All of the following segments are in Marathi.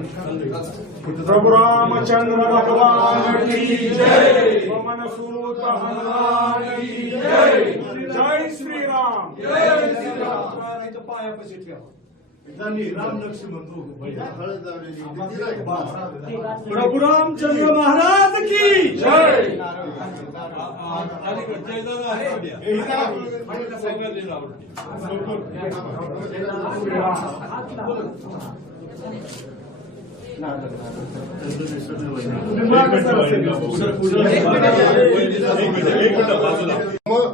प्रभु रामचंद्र भगवान की जय। पवन सूत हनुमान की जय। जय श्री राम। जय श्री राम। पायापाशी ठेवा। राम लक्ष्मण प्रभु रामचंद्र महाराज की जय।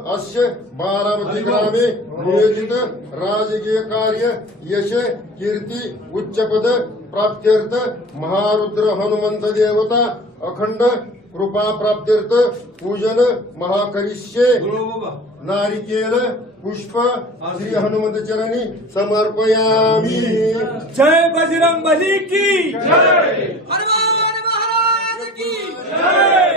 अस्य बारामती ग्रामे नियोजित राजकीय कार्य यश कीर्ती उच्चपद प्राप्त्यर्थ महारुद्र हनुमंत देवता अखंड कृपा प्राप्त्यर्थ पूजन महाकरिष्ये। नारिकेल पुष्प श्री हनुमंत चरणी समर्पयामी। जय बजरंग बली की जय। हनुमान महाराज की जय।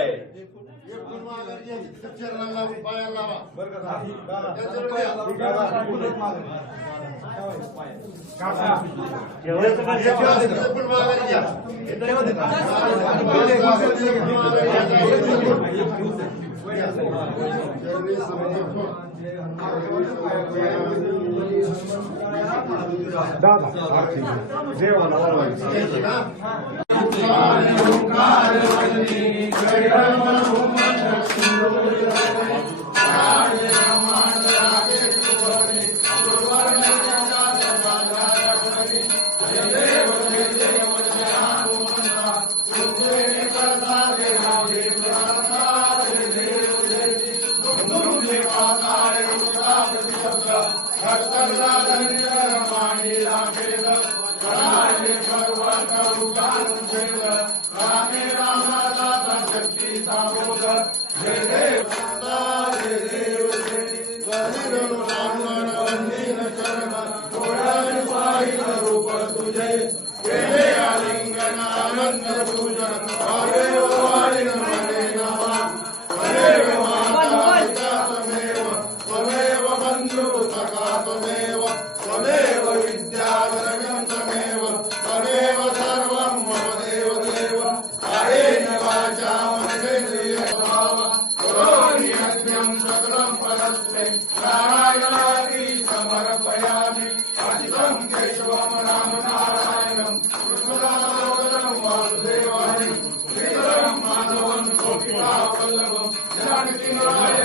Janaki Narayana